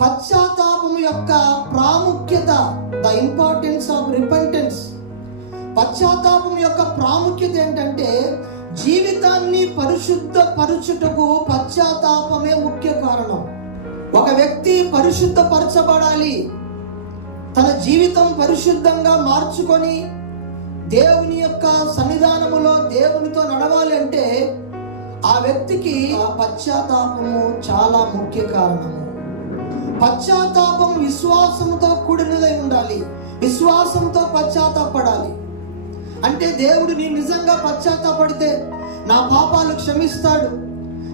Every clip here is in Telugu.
పశ్చాత్తాపం యొక్క ప్రాముఖ్యత ద ఇంపార్టెన్స్ ఆఫ్ రిపెంటెన్స్ పశ్చాత్తాపం యొక్క ప్రాముఖ్యత ఏంటంటే జీవితాన్ని పరిశుద్ధ పరుచుటకు పశ్చాత్తాపమే ముఖ్య కారణం. ఒక వ్యక్తి పరిశుద్ధపరచబడాలి. తన జీవితం పరిశుద్ధంగా మార్చుకొని దేవుని యొక్క సన్నిధానములో దేవునితో నడవాలి అంటే ఆ వ్యక్తికి ఆ పశ్చాత్తాపము చాలా ముఖ్య కారణము. పశ్చాత్తాపం విశ్వాసంతో కూడినదై ఉండాలి. విశ్వాసంతో పశ్చాత్తాపడాలి. అంటే దేవుడు నీ నిజంగా పశ్చాత్తాపడితే నా పాపాలు క్షమిస్తాడు.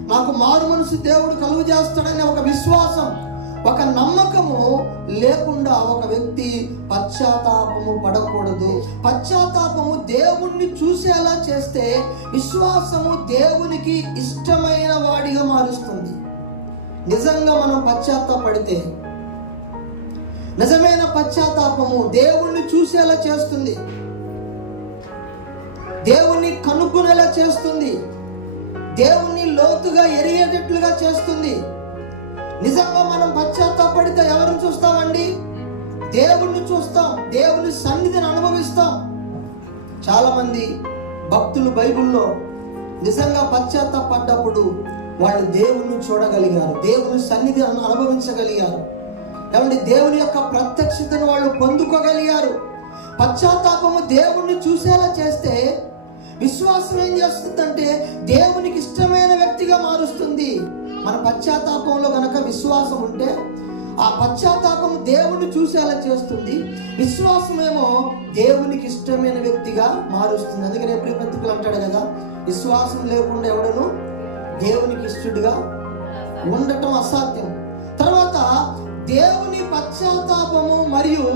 నాకు మారు మనసు దేవుడు కలుగు చేస్తాడనే ఒక విశ్వాసం ఒక నమ్మకము లేకుండా ఒక వ్యక్తి పశ్చాత్తాపము పడకూడదు. పశ్చాత్తాపము దేవుణ్ణి చూసేలా చేస్తే విశ్వాసము దేవునికి ఇష్టమైన వాడిగా మారుస్తుంది. నిజంగా మనం పశ్చాత్తాపడితే నిజమైన పశ్చాత్తాపము దేవుణ్ణి చూసేలా చేస్తుంది. దేవుణ్ణి కనుక్కునేలా చేస్తుంది. దేవుణ్ణి లోతుగా ఎరిగేటట్లుగా చేస్తుంది. నిజంగా మనం పశ్చాత్తాపడితే ఎవరిని చూస్తామండి? దేవుణ్ణి చూస్తాం. దేవుని సన్నిధిని అనుభవిస్తాం. చాలామంది భక్తులు బైబిల్లో నిజంగా పశ్చాత్తాపడ్డప్పుడు వాళ్ళు దేవుణ్ణి చూడగలిగారు. దేవుని సన్నిధి అనుభవించగలిగారు. ఏమండి? దేవుని యొక్క ప్రత్యక్షతను వాళ్ళు పొందుకోగలిగారు. పశ్చాత్తాపము దేవుణ్ణి చూసేలా చేస్తే విశ్వాసం ఏం చేస్తుందంటే దేవునికి ఇష్టమైన వ్యక్తిగా మారుస్తుంది. మన పశ్చాత్తాపంలో కనుక విశ్వాసం ఉంటే ఆ పశ్చాత్తాపం దేవుణ్ణి చూసేలా చేస్తుంది. విశ్వాసమేమో దేవునికి ఇష్టమైన వ్యక్తిగా మారుస్తుంది. అందుకని ఎప్పుడు బ్రతుకులు అంటాడు కదా విశ్వాసం లేకుండా ఎవడను దేవునికి ఇష్టడుగా ఉండటం అసాధ్యం. తర్వాత దేవుని పశ్చాత్తాపము మరియు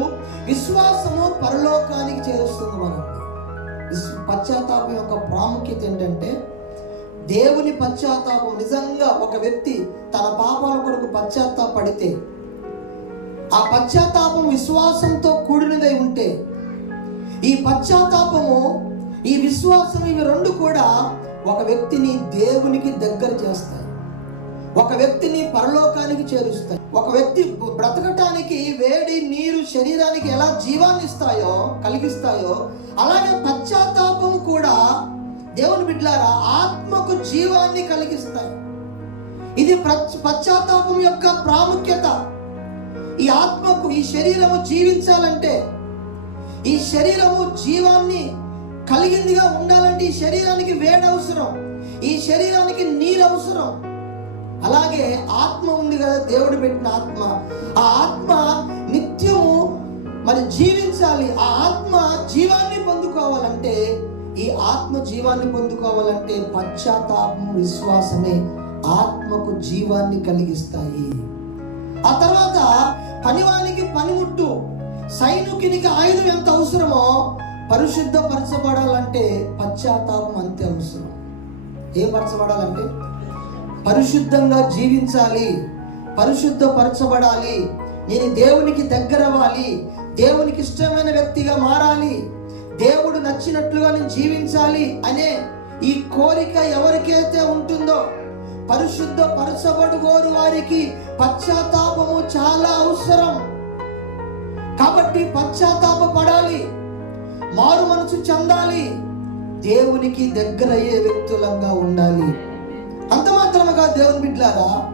విశ్వాసము పరలోకానికి చేరుస్తుంది మనం పశ్చాత్తాపం యొక్క ప్రాముఖ్యత ఏంటంటే దేవుని పశ్చాత్తాపం నిజంగా ఒక వ్యక్తి తన పాపాల కొరకు పశ్చాత్తాపడితే ఆ పశ్చాత్తాపం విశ్వాసంతో కూడినదై ఉంటే ఈ పశ్చాత్తాపము ఈ విశ్వాసం ఇవి రెండు కూడా ఒక వ్యక్తిని దేవునికి దగ్గర చేస్తాయి. ఒక వ్యక్తిని పరలోకానికి చేరుస్తాయి. ఒక వ్యక్తి బ్రతకటానికి వేడి నీరు శరీరానికి ఎలా జీవాన్ని ఇస్తాయో కలిగిస్తాయో అలాగే పశ్చాత్తాపం కూడా దేవుని బిడ్డలారా ఆత్మకు జీవాన్ని కలిగిస్తాయి. ఇది పశ్చాత్తాపం యొక్క ప్రాముఖ్యత. ఈ ఆత్మకు ఈ శరీరము జీవించాలంటే ఈ శరీరము జీవాన్ని కలిగిందిగా ఉండాలంటే ఈ శరీరానికి వేడి అవసరం ఈ శరీరానికి నీరు అవసరం. అలాగే ఆత్మ ఉంది కదా దేవుడు పెట్టిన ఆత్మ. ఆ ఆత్మ నిత్యము మరి జీవించాలి. ఆ ఆత్మ జీవాన్ని పొందుకోవాలంటే ఈ ఆత్మ జీవాన్ని పొందుకోవాలంటే పశ్చాత్తాపం విశ్వాసమే ఆత్మకు జీవాన్ని కలిగిస్తాయి. ఆ తర్వాత పనివానికి పనిముట్టు సైనికునికి ఆయుధం ఎంత అవసరమో పరిశుద్ధపరచబడాలంటే పశ్చాత్తాపం అంతే అవసరం. ఏపరచబడాలంటే పరచబడాలంటే? పరిశుద్ధంగా జీవించాలి పరిశుద్ధపరచబడాలి నేను దేవునికి దగ్గరవ్వాలి దేవునికి ఇష్టమైన వ్యక్తిగా మారాలి దేవుడు నచ్చినట్లుగా నేను జీవించాలి అనే ఈ కోరిక ఎవరికైతే ఉంటుందో పరిశుద్ధ పరచబడుగోరు వారికి పశ్చాత్తాపము చాలా అవసరం. కాబట్టి పశ్చాత్తాప పడాలి మారు మనసు చెందాలి. దేవునికి దగ్గర అయ్యే వ్యక్తులంగా ఉండాలి. అంత మాత్రముగా దేవుని బిడ్డలారా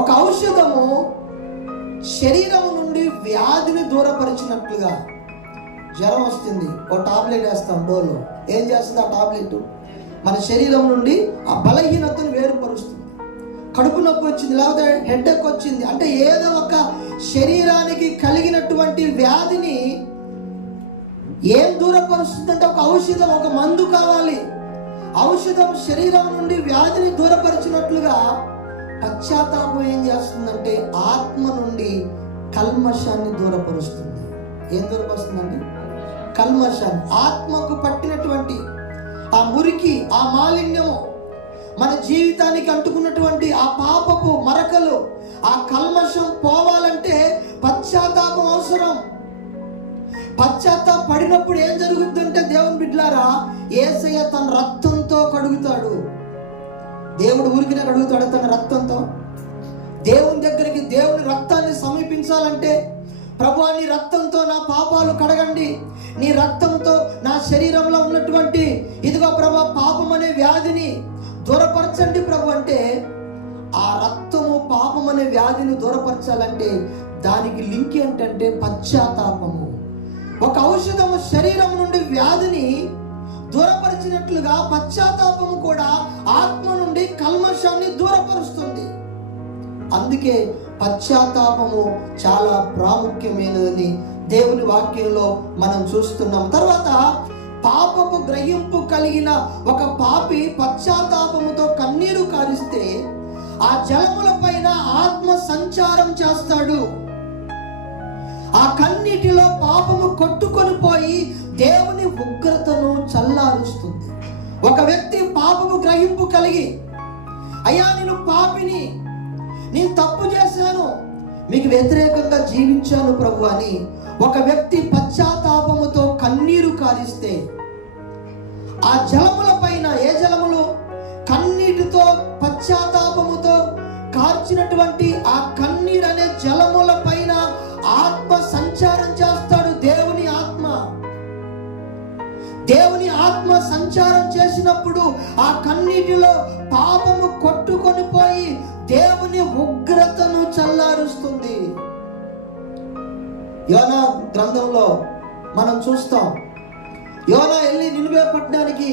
ఒక ఔషధము శరీరం నుండి వ్యాధిని దూరపరిచినట్లుగా జ్వరం వస్తుంది. ఒక టాబ్లెట్ వేస్తాం డోలో ఏం చేస్తుంది ఆ టాబ్లెట్? మన శరీరం నుండి ఆ బలహీనతను వేరుపరుస్తుంది. కడుపు నొప్పి వచ్చింది లేకపోతే హెడ్ఎక్ వచ్చింది అంటే ఏదో ఒక శరీరానికి కలిగినటువంటి వ్యాధిని ఏం దూరపరుస్తుందంటే ఒక ఔషధం ఒక మందు కావాలి. ఔషధం శరీరం నుండి వ్యాధిని దూరపరిచినట్లుగా పశ్చాత్తాపం ఏం చేస్తుందంటే ఆత్మ నుండి కల్మషాన్ని దూరపరుస్తుంది. ఏం దూరపరుస్తుందండి కల్మషాన్ని. ఆత్మకు పట్టినటువంటి ఆ మురికి ఆ మాలిన్యము మన జీవితానికి అంటుకున్నటువంటి ఆ పాపపు మరకలు ఆ కల్మషం పోవాలంటే పశ్చాత్తాపం అవసరం. పశ్చాత్త పడినప్పుడు ఏం జరుగుతుందంటే దేవుని బిడ్లారా ఏసయ్య తన రక్తంతో కడుగుతాడు. దేవుడు ఊరికినే కడుగుతాడు తన రక్తంతో. దేవుని దగ్గరికి దేవుని రక్తాన్ని సమీపించాలంటే ప్రభు నీ రక్తంతో నా పాపాలు కడగండి. నీ రక్తంతో నా శరీరంలో ఉన్నటువంటి ఇదిగో ప్రభు పాపం అనే వ్యాధిని దూరపరచండి ప్రభు అంటే ఆ రక్తము పాపం అనే వ్యాధిని దూరపరచాలంటే దానికి లింక్ ఏంటంటే పశ్చాత్తాపము. ఒక ఔషధము శరీరం నుండి వ్యాధిని దూరపరిచినట్లుగా పశ్చాత్తాపము కూడా ఆత్మ నుండి కల్మషాన్ని దూరపరుస్తుంది. అందుకే పశ్చాత్తాపము చాలా ప్రాముఖ్యమైనదని దేవుని వాక్యంలో మనం చూస్తున్నాం. తర్వాత పాపపు గ్రహింపు కలిగిన ఒక పాపి పశ్చాత్తాపముతో కన్నీరు కారిస్తే ఆ జలముల పైన ఆత్మ సంచారం చేస్తాడు. ఆ కన్నీటిలో పాపము కొట్టుకొని పోయి దేవుని ఉగ్రతను చల్లారుస్తుంది. ఒక వ్యక్తి పాపము గ్రహింపు కలిగి అయ్యా నేను పాపిని నేను తప్పు చేశాను మీకు వ్యతిరేకంగా జీవించాను ప్రభు అని ఒక వ్యక్తి పశ్చాత్తాపముతో కన్నీరు కారిస్తే ఆ జలముల పైన ఏ జలములు? కన్నీటితో పశ్చాత్తాపముతో కార్చినటువంటి ఆ చూసినప్పుడు ఆ కన్నీటిలో పాపము కొట్టుకొని పోయి దేవుని ఉగ్రతను చల్లారుస్తుంది. యోనా గ్రంథంలో మనం చూస్తాం యోనా వెళ్ళి నిలువే పట్టణానికి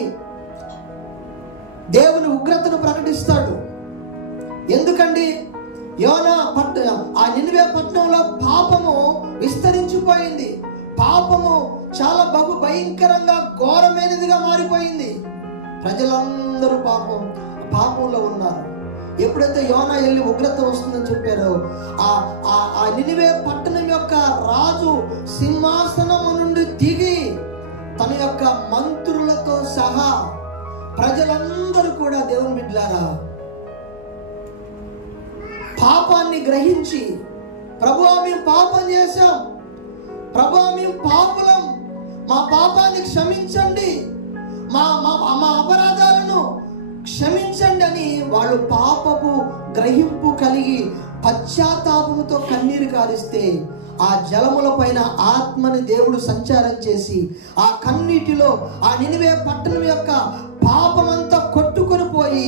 దేవుని ఉగ్రతను ప్రకటిస్తాడు. ఎందుకండి? యోనా పట్ట ఆ నిలువే పట్టణంలో పాపము విస్తరించిపోయింది. పాపము చాలా బహు భయంకరంగా ఘోరమైనదిగా మారిపోయింది. ప్రజలందరూ పాపం పాపంలో ఉన్నారు. ఎప్పుడైతే యోనా వెళ్ళి ఉగ్రత వస్తుందని చెప్పారో ఆ ఆ- ఆ నినివే పట్టణం యొక్క రాజు సింహాసనము నుండి దిగి తన యొక్క మంత్రులతో సహా ప్రజలందరూ కూడా దేవుని బిడ్డారా పాపాన్ని గ్రహించి ప్రభు మేము పాపం చేశాం. ప్రభు మేము పాపులం. మా పాపాన్ని క్షమించండి. మా మా మా అపరాధాలను క్షమించండి అని వాళ్ళు పాపపు గ్రహింపు కలిగి పశ్చాత్తాపముతో కన్నీరు కారిస్తే ఆ జలముల పైన ఆత్మని దేవుడు సంచారం చేసి ఆ కన్నీటిలో ఆ నినివే పట్టణం యొక్క పాపమంతా కొట్టుకొని పోయి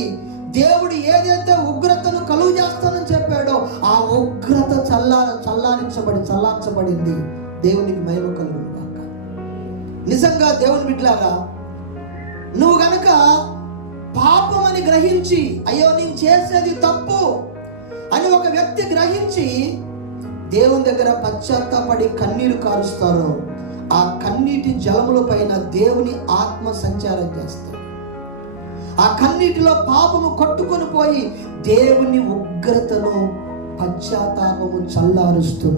దేవుడు ఏదైతే ఉగ్రతను కలుగు చేస్తానని చెప్పాడో ఆ ఉగ్రత చల్లార చల్లారించబడి చల్లార్చబడింది. దేవునికి మహిమ కలుగును నిజంగా దేవుని బిడ్డలారా నువ్వు గనక అని గ్రహించి అయ్యో నేను చేసేది తప్పు అని ఒక వ్యక్తి గ్రహించి దేవుని దగ్గర పశ్చాత్తాపడి కన్నీరు కారుస్తారో. ఆ కన్నీటి జలముల పైన దేవుని ఆత్మ సంచారం చేస్తారు. ఆ కన్నీటిలో పాపము కొట్టుకొని పోయి దేవుని ఉగ్రతను పశ్చాత్తాపము చల్లారుస్తుంది.